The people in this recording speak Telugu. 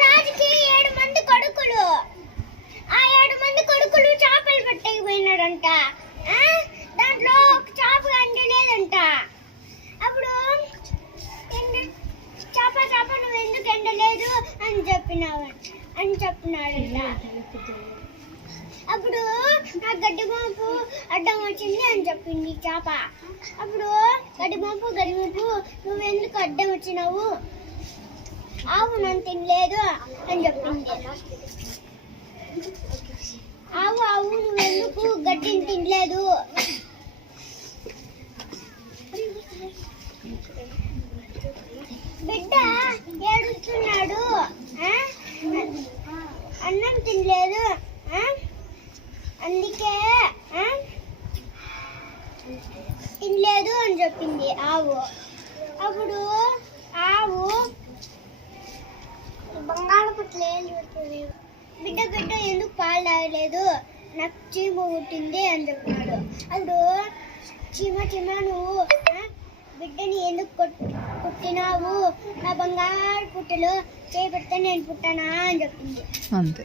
రాజుకి 7 మంది కొడుకులు. ఆ 7 మంది కొడుకులు చేపలు పట్టకపోయినాడంట. దాంట్లో ఒక చేప ఎండలేదంట. అప్పుడు చేప నువ్వు ఎందుకు ఎండలేదు అని చెప్పినాడంట. అప్పుడు నా గడ్డి బాంపు అడ్డం వచ్చింది అని చెప్పింది చేప. అప్పుడు గడ్డి బాంపు నువ్వెందుకు అడ్డం వచ్చినావు? ఆవు నన్ను తినలేదు అని చెప్పింది. ఆవు నువ్వెందుకు గడ్డిని తినలేదు? బిడ్డ ఏడుస్తున్నాడు, అన్నం తినలేదు, అందుకే తినలేదు అని చెప్పింది ఆవు. అప్పుడు ఆవు బంగాళ పుట్లేలు బిడ్డ ఎందుకు పాలు తాగలేదు? నాకు చీమ పుట్టింది అని చెప్పినాడు. అప్పుడు చీమ నువ్వు బిడ్డని ఎందుకు పుట్టినావు? నా బంగారు పుట్టలో చేయి పెడితే నేను పుట్టానా అని చెప్పింది. అంతే.